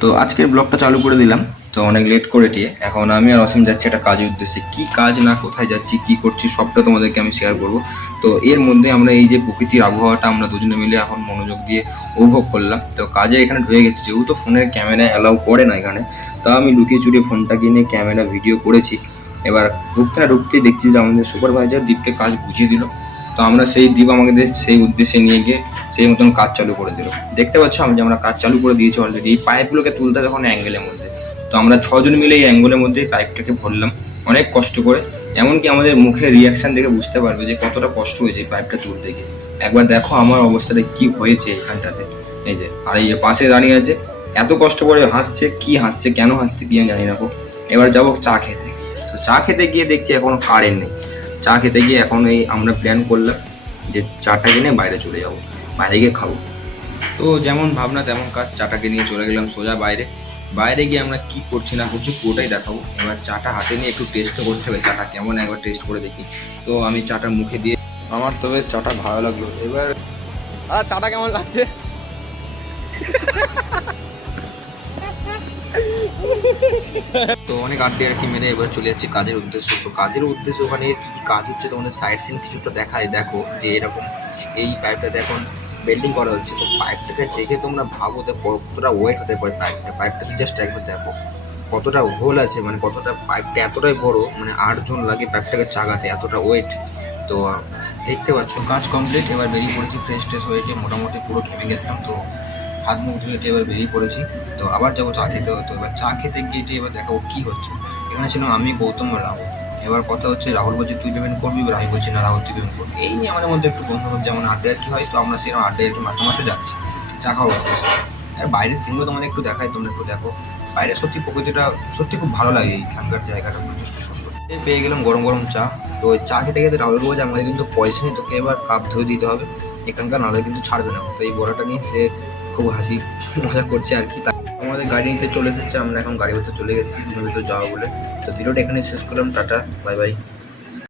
তো আজকের ব্লগটা চালু করে দিলাম। তো অনেক লেট করে দিয়ে এখন আমি আর অসীম যাচ্ছি একটা কাজের উদ্দেশ্যে। কি কাজ না কোথায় যাচ্ছি কি করছি সবটা তোমাদেরকে আমি শেয়ার করব। তো এর মধ্যে আমরা এই যে প্রকৃতির আবহাওয়াটা আমরা দুজনে মিলে এখন মনোযোগ দিয়ে উপভোগ করলাম। তো কাজে এখানে ঢুকে গেছি, যেহেতু ফোনের ক্যামেরা অ্যালাউ করে না এখানে, তা আমি লুকিয়ে চুরিয়ে ফোনটাকে নিয়ে ক্যামেরা ভিডিও করেছি। এবার ঢুকতেই দেখছি যে আমাদের সুপারভাইজার দীপকে কাজ বুঝিয়ে দিল। তো আমরা সেই দ্বীপ আমাদের সেই উদ্দেশ্যে নিয়ে গিয়ে সেই মতন কাজ চালু করে দিল। দেখতে পাচ্ছ আমরা কাজ চালু করে দিয়েছি অলরেডি। এই পাইপগুলোকে তুলতে হবে এখন অ্যাঙ্গেলের মধ্যে। তো আমরা ছজন মিলে এই অ্যাঙ্গেলের মধ্যে পাইপটাকে ভরলাম অনেক কষ্ট করে। এমনকি আমাদের মুখের রিয়াকশান দেখে বুঝতে পারবে যে কতটা কষ্ট হয়েছে এই পাইপটা তুলতে গিয়ে। একবার দেখো আমার অবস্থাটা কি হয়েছে এখানটাতে। এই যে আর এই পাশে দাঁড়িয়ে আছে, এত কষ্ট করে হাসছে, কি হাসছে কেন হাসছে কি আমি জানি না। এবার যাবো চা খেতে। তো চা খেতে গিয়ে দেখছি এখনো কারেন্ট নেই। চা খেতে গিয়ে এখন এই আমরা প্ল্যান করলাম যে চাটা কিনে বাইরে চলে যাব, বাইরে গিয়ে খাবো। তো যেমন ভাবনা তেমন কাজ, চাটাকে নিয়ে চলে গেলাম সোজা বাইরে। বাইরে গিয়ে আমরা কি করছি না করছি পুরোটাই দেখাবো। এবার চাটা হাতে নিয়ে একটু টেস্টও করতে হবে, চাটা কেমন একবার টেস্ট করে দেখি। তো আমি চাটা মুখে দিয়ে, আমার তো বেশ চাটা ভালো লাগলো। এবার চাটা কেমন লাগছে? তো অনেক আড্ডে আর কি মেরে এবার চলে যাচ্ছি কাজের উদ্দেশ্য। তো কাজের উদ্দেশ্য ওখানে কি কাজ হচ্ছে তোমাদের সাইড সিন কিছুটা দেখায়। দেখো যে এরকম এই পাইপটাতে এখন বেল্ডিং করা হচ্ছে। তো পাইপটাকে দেখে তোমরা ভাবো যে কতটা ওয়েট হতে পারে পাইপটা তো জাস্ট একবার দেখো কতটা হোল আছে, মানে কতটা পাইপটা এতটাই বড়, মানে 8 জন লাগে পাইপটাকে চাগাতে, এতটা ওয়েট। তো দেখতে পাচ্ছ কাজ কমপ্লিট। এবার বেরিয়ে পড়েছি ফ্রেশ ট্রেশ হয়ে, যে মোটামুটি পুরো ঘেমে গেছিলাম। তো হাত মুখ ধুয়ে এবার বেরিয়ে পড়েছি। তো আবার যাবো চা খেতে হতো। এবার চা খেতে গিয়ে এবার দেখাবো কী হচ্ছে। এখানে ছিলাম আমি, গৌতম আর রাহুল। এবার কথা হচ্ছে রাহুল বলছে তুই পেমেন্ট করবি, এবার আমি বলছি না রাহুল তুই পেমেন্ট করবি। এই নিয়ে আমাদের মধ্যে একটু বন্ধু যেমন আড্ডা আর কি হয়। তো আমরা সেরকম আড্ডা আর কি মাঝে মাঝে যাচ্ছি চা খাওয়ার উদ্দেশ্যে। আর বাইরের সিনগুলো তোমাদের একটু দেখাই, তোমরা একটু দেখো। বাইরে সত্যি প্রকৃতিটা সত্যি খুব ভালো লাগে, এইখানকার জায়গাটা যথেষ্ট সুন্দর। পেয়ে গেলাম গরম গরম চা। তো ওই চা খেতে খেতে রাহুল বলছে আমাদের কিন্তু পয়সা নেই, তোকে এবার কাপ ধুয়ে দিতে হবে এখানকার, নাহলে কিন্তু ছাড়বে না। তো এই বড়াটা নিয়ে সে খুব হাসি মজা করছে আর কি। আমাদের গাড়ি নিতে চলে এসেছে, আমরা এখন গাড়ি হতে চলে গেছি রুমের ভিতরে যাওয়া বলে। তো ভিডিওটা এখানে শেষ করলাম, টাটা বাই বাই।